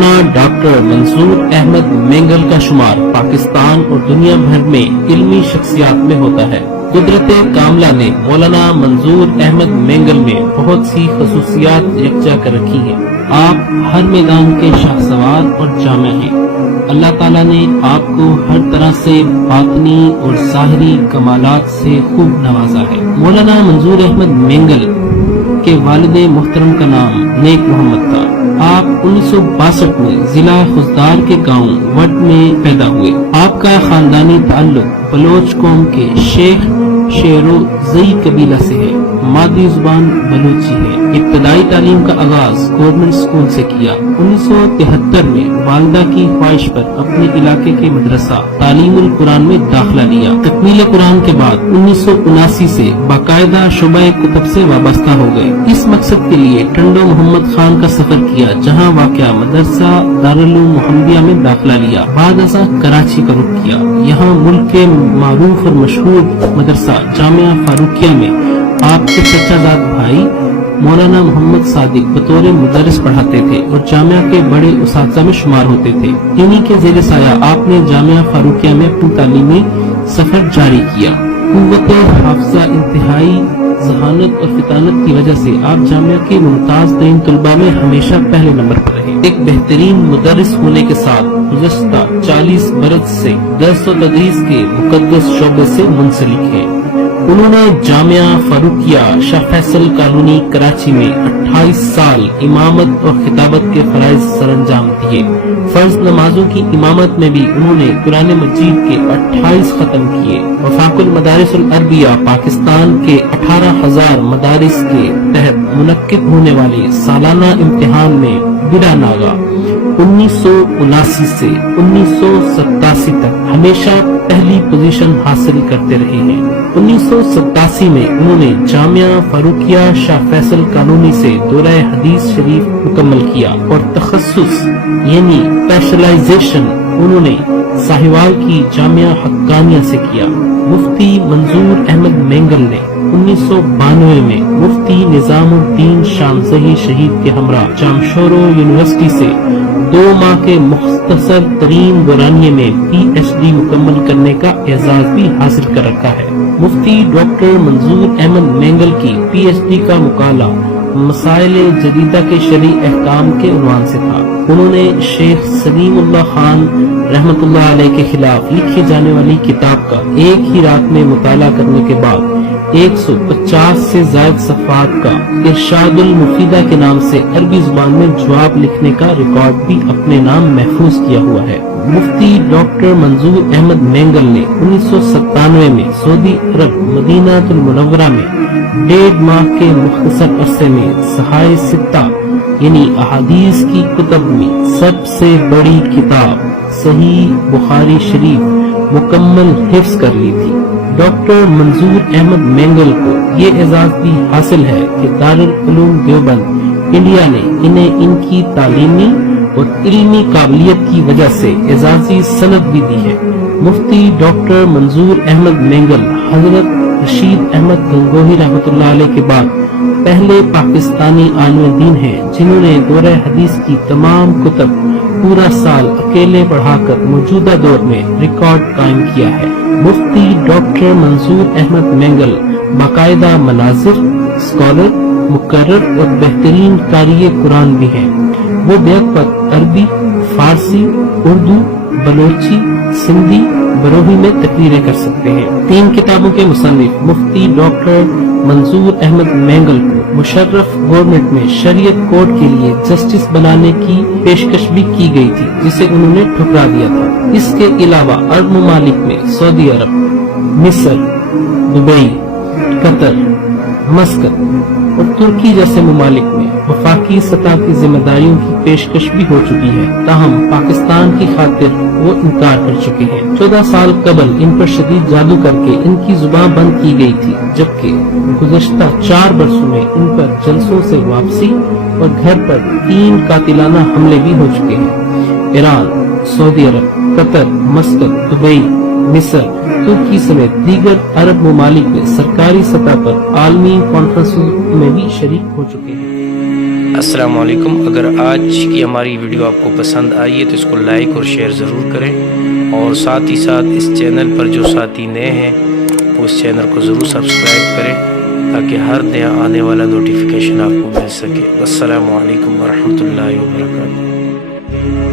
مولانا doctor منظور احمد مینگل کا شمار پاکستان اور دنیا بھر میں علمی شخصیات میں ہوتا ہے۔ قدرت کاملہ نے مولانا منظور احمد مینگل میں بہت سی خصوصیات یکجا کر رکھی ہیں۔ آپ ہر میدان کے شاہ سوار اور جامع ہیں۔ اللہ تعالیٰ نے آپ کو ہر طرح سے باطنی اور ظاہری کمالات سے خوب نوازا ہے۔ مولانا منظور احمد مینگل کے والد محترم کا نام نیک محمد تھا۔ آپ 1962 میں ضلع خزدار کے گاؤں وٹ میں پیدا ہوئے۔ آپ کا خاندانی تعلق بلوچ قوم کے شیخ شیرو زئی قبیلہ سے ہے۔ مادری زبان بلوچی ہے۔ ابتدائی تعلیم کا آغاز گورنمنٹ اسکول سے کیا۔ 1973 میں والدہ کی خواہش پر اپنے علاقے کے مدرسہ تعلیم القرآن میں داخلہ لیا۔ تکمیل قرآن کے بعد 1979 سے باقاعدہ شعبہ کتب سے وابستہ ہو گئے۔ اس مقصد کے لیے ٹنڈو محمد خان کا سفر کیا، جہاں واقع مدرسہ دارالعلوم محمدیہ میں داخلہ لیا۔ بعد ازاں کراچی کا رخ کیا۔ یہاں ملک کے معروف اور مشہور مدرسہ جامعہ فاروقیہ میں آپ کے چچا زاد بھائی مولانا محمد صادق بطور مدرس پڑھاتے تھے اور جامعہ کے بڑے اساتذہ میں شمار ہوتے تھے۔ انہی کے زیر سایہ آپ نے جامعہ فاروقیہ میں اپنی تعلیمی سفر جاری کیا۔ قوت حافظہ، انتہائی ذہانت اور فطانت کی وجہ سے آپ جامعہ کے ممتاز ترین طلباء میں ہمیشہ پہلے نمبر پر رہے۔ ایک بہترین مدرس ہونے کے ساتھ گزشتہ 40 برس سے درس و تدریس کے مقدس شعبے سے منسلک ہیں۔ انہوں نے جامعہ فاروقیہ شاہ فیصل کالونی کراچی میں 28 سال امامت اور خطابت کے فرائض سر انجام دیے۔ فرض نمازوں کی امامت میں بھی انہوں نے قرآن مجید کے 28 ختم کیے۔ وفاق المدارس العربیہ پاکستان کے 18,000 مدارس کے تحت منعقد ہونے والے سالانہ امتحان میں بلا ناغہ 1979 سے 1987 تک ہمیشہ پہلی پوزیشن حاصل کرتے رہے ہیں۔ 1987 میں انہوں نے جامعہ فاروقیہ شاہ فیصل کالونی سے دورہ حدیث شریف مکمل کیا اور تخصص یعنی اسپیشلائزیشن انہوں نے ساہیوال کی جامعہ حقانیہ سے کیا۔ مفتی منظور احمد مینگل نے 1992 میں مفتی نظام الدین شامزہی شہید کے ہمراہ جامشورو یونیورسٹی سے 2 ماہ کے مختصر ترین دورانیے میں PhD مکمل کرنے کا اعزاز بھی حاصل کر رکھا ہے۔ مفتی ڈاکٹر منظور احمد مینگل کی PhD کا مقالہ مسائل جدیدہ کے شرعی احکام کے عنوان سے تھا۔ انہوں نے شیخ سلیم اللہ خان رحمۃ اللہ علیہ کے خلاف لکھی جانے والی کتاب کا ایک ہی رات میں مطالعہ کرنے کے بعد 150 سے زائد صفحات کا ارشاد المفیدہ کے نام سے عربی زبان میں جواب لکھنے کا ریکارڈ بھی اپنے نام محفوظ کیا ہوا ہے۔ مفتی ڈاکٹر منظور احمد مینگل نے 1997 میں سعودی عرب مدینہ المنورہ میں 1.5 ماہ کے مختصر عرصے میں صحائح ستہ یعنی احادیث کی کتب میں سب سے بڑی کتاب صحیح بخاری شریف مکمل حفظ کر لی تھی۔ ڈاکٹر منظور احمد مینگل کو یہ اعزاز بھی حاصل ہے کہ دارالعلوم دیوبند انڈیا نے انہیں ان کی تعلیمی اور علمی قابلیت کی وجہ سے اعزازی سند بھی دی ہے۔ مفتی ڈاکٹر منظور احمد مینگل حضرت رشید احمد گنگوہی رحمۃ اللہ علیہ کے بعد پہلے پاکستانی عالم دین ہیں جنہوں نے دورہ حدیث کی تمام کتب پورا سال اکیلے پڑھا کر موجودہ دور میں ریکارڈ قائم کیا ہے۔ مفتی ڈاکٹر منظور احمد مینگل باقاعدہ مناظر، اسکالر، مقرر اور بہترین قاری قرآن بھی ہیں۔ وہ بیک وقت عربی، فارسی، اردو، بلوچی، سندھی، بروہی میں تقریریں کر سکتے ہیں۔ 3 کتابوں کے مصنف مفتی ڈاکٹر منظور احمد مینگل کو مشرف گورنمنٹ میں شریعت کورٹ کے لیے جسٹس بنانے کی پیشکش بھی کی گئی تھی، جسے انہوں نے ٹھکرا دیا تھا۔ اس کے علاوہ عرب ممالک میں سعودی عرب، مصر، دبئی، قطر، مسقط اور ترکی جیسے ممالک میں وفاقی سطح کی ذمہ داریوں کی پیشکش بھی ہو چکی ہے، تاہم پاکستان کی خاطر وہ انکار کر چکے ہیں۔ 14 سال قبل ان پر شدید جادو کر کے ان کی زبان بند کی گئی تھی، جبکہ گزشتہ 4 برسوں میں ان پر جلسوں سے واپسی اور گھر پر 3 قاتلانہ حملے بھی ہو چکے ہیں۔ ایران، سعودی عرب، قطر، مسقط، دبئی، مصر، ترکی سمیت دیگر عرب ممالک میں سرکاری سطح پر عالمی کانفرنسوں میں بھی شریک ہو چکے ہیں۔ السلام علیکم۔ اگر آج کی ہماری ویڈیو آپ کو پسند آئی ہے تو اس کو لائک اور شیئر ضرور کریں، اور ساتھ ہی ساتھ اس چینل پر جو ساتھی نئے ہیں وہ اس چینل کو ضرور سبسکرائب کریں تاکہ ہر نیا آنے والا نوٹیفیکیشن آپ کو مل سکے۔ السلام علیکم ورحمۃ اللہ وبرکاتہ۔